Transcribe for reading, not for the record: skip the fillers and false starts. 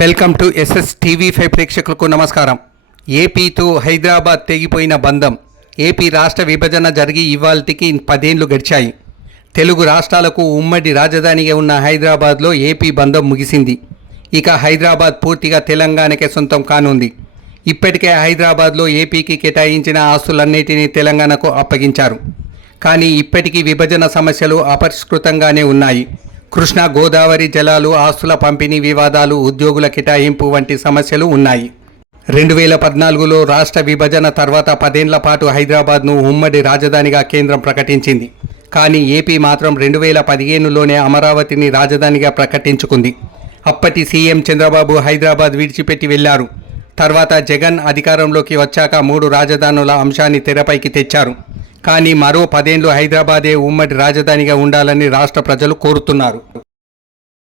Welcome to SS TV5 ప్రేక్షకులకు నమస్కారం. ఏపీతో హైదరాబాద్ తెగిపోయిన బంధం. ఏపీ రాష్ట్ర విభజన జరిగి ఇవాల్టికి 10 ఏళ్లు గడిచాయి. తెలుగు రాష్ట్రాలకు ఉమ్మడి రాజధానిగా ఉన్న హైదరాబాద్లో ఏపీ బంధం ముగిసింది. ఇక హైదరాబాద్ పూర్తిగా తెలంగాణకే సొంతం కానుంది. ఇప్పటికే హైదరాబాద్లో ఏపీకి కేటాయించిన ఆస్తులన్నిటినీ తెలంగాణకు అప్పగించారు. కానీ ఇప్పటికీ విభజన సమస్యలు అపరిష్కృతంగానే ఉన్నాయి. కృష్ణా గోదావరి జలాలు, ఆస్తుల పంపిణీ వివాదాలు, ఉద్యోగుల కేటాయింపు వంటి సమస్యలు ఉన్నాయి. 2014లో రాష్ట్ర విభజన తర్వాత 10 ఏళ్ల పాటు హైదరాబాద్ను ఉమ్మడి రాజధానిగా కేంద్రం ప్రకటించింది. కానీ ఏపీ మాత్రం 2015లోనే అమరావతిని రాజధానిగా ప్రకటించుకుంది. అప్పటి సీఎం చంద్రబాబు హైదరాబాద్ విడిచిపెట్టి వెళ్లారు. తర్వాత జగన్ అధికారంలోకి వచ్చాక 3 రాజధానుల అంశాన్ని తెరపైకి తెచ్చారు. కానీ మరో 10 ఏళ్లు హైదరాబాదే ఉమ్మడి రాజధానిగా ఉండాలని రాష్ట్ర ప్రజలు కోరుతున్నారు.